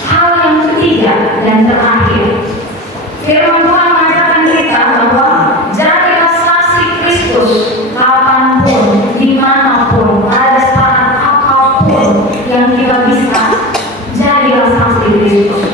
Hal yang ketiga dan terakhir, firman Tuhan mengajarkan kita bahwa jadilah saksi Kristus kapanpun, dimanapun, pada saat apapun yang kita bisa, jadilah saksi Kristus.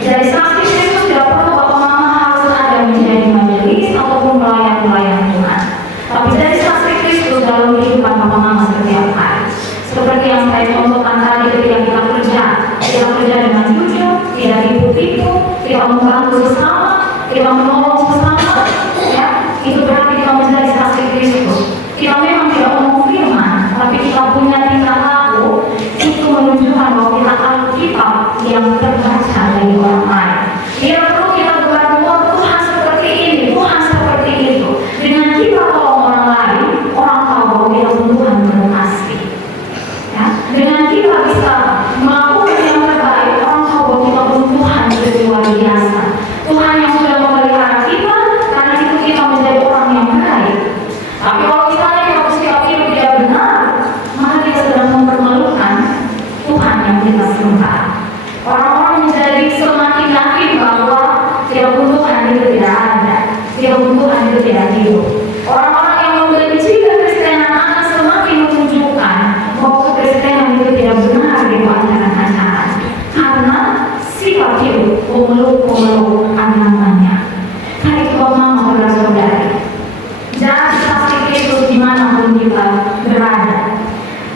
Jadi saksi Kristus tidak perlu Bapak Mama harus ada menjadi majelis ataupun pelayan-pelayan Tuhan, tapi jadi saksi Kristus dalam kehidupan Bapak Mama setiap hari. Seperti yang saya contohkan tadi ketika kita kerja dengan jujur, tidak tipu-tipu, kita membantu sesama, kita menolong sesama, ya, itu berarti kita menjadi saksi Kristus. Kita memang tidak ngomong firman, tapi kita punya tingkah laku, itu menunjukkan bahwa kita Alkitab yang terbaca dari orang lain. Tidak perlu kita berdoa, Tuhan seperti ini, Tuhan seperti itu. Dengan kita tolong orang lain, orang tahu bahwa kita Tuhan berkasih. Ya, dengan kita bisa melakukan yang terbaik, orang tahu bahwa kita Tuhan yang luar biasa. Tuhan yang sudah memelihara kita, karena itu kita menjadi orang yang baik. Tapi kalau misalnya kita bersikap hidup tidak benar, maka kita sedang mempermalukan Tuhan yang kita sembah. Orang-orang menjadi semakin yakin bahwa kebutuhan itu tidak ada, kebutuhan itu tidak hidup. Orang-orang yang membenci kekristenan akan semakin menunjukkan bahwa kekristenan itu tidak benar di ajaran-ajaran, karena sifat hidup pemeluk-pemeluk namanya. Karena itu Mama saudara-saudari, jadi saksi Kristus dimanapun kita berada.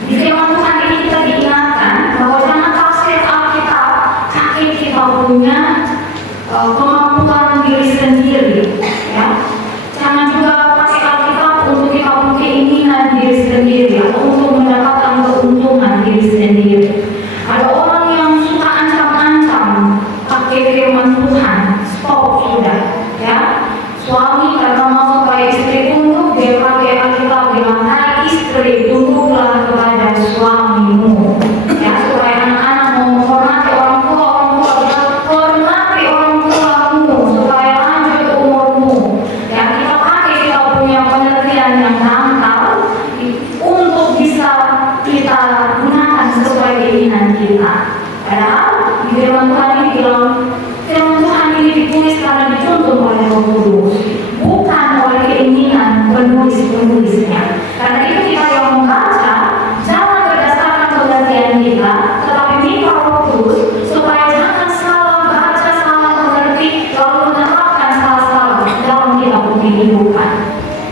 Di firman Tuhan ini kita diingatkan bahwa jangan tafsir Alkitab kaki kita punya kemampuan diri sendiri, ya. Jangan juga pakai Alkitab untuk kita punya keinginan diri sendiri atau untuk mendapatkan keuntungan diri sendiri. Ada orang yang suka ancam-ancam pakai firman Tuhan, stop sudah, ya. Suami karena mau supaya istri tunduk, dia pakai Alkitab bilang, hai istri, tunduklah kepada suamimu, ya, supaya anak-anak mau menghormati orang tua bilang, hormati orang tuamu supaya lanjut umurmu. Ya, kita pakai kita punya pengertian yang dangkal untuk bisa kita gunakan sesuai keinginan kita. Padahal di firman Tuhan ini bilang, firman Tuhan ini ditulis karena dituntun oleh Roh Kudus, bukan oleh keinginan penulis-penulisnya. Karena itu kita yang membaca, jangan berdasarkan pengertian kita, tetapi minta Roh Kudus supaya jangan salah baca, salah mengerti, lalu menerapkan salah-salah dalam kita kehidupan.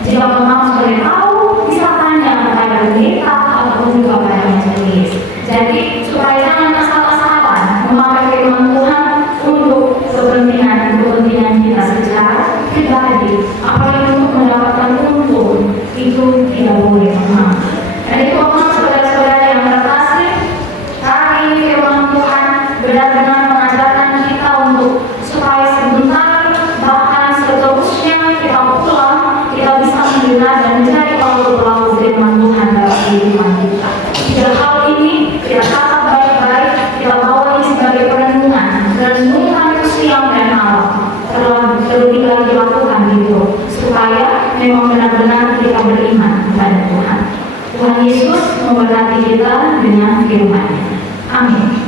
Jika memang sudah tahu, bisa tanya kepada pendeta ataupun juga pada majelis. Jadi supaya jangan salah-salah memakai firman Tuhan untuk kepentingan kita secara pribadi, apalagi untuk mendapatkan untung, itu tidak boleh memang. Dan itu saudara-saudara yang terkasih, hari ini firman Tuhan benar-benar mengajarkan kita untuk supaya sebentar bahkan seterusnya kita pulang, kita bisa mendengar dan mencari pelaku-pelaku firman Tuhan dalam kehidupan kita. Tiga hal ini kita catat baik-baik, kita bawa ini sebagai perenungan itu siang dan malam, terlebih lagi dilakukan gitu, supaya memang benar-benar kita beriman kepada Tuhan. Tuhan Yesus memberkati kita dengan firman-Nya. Amin.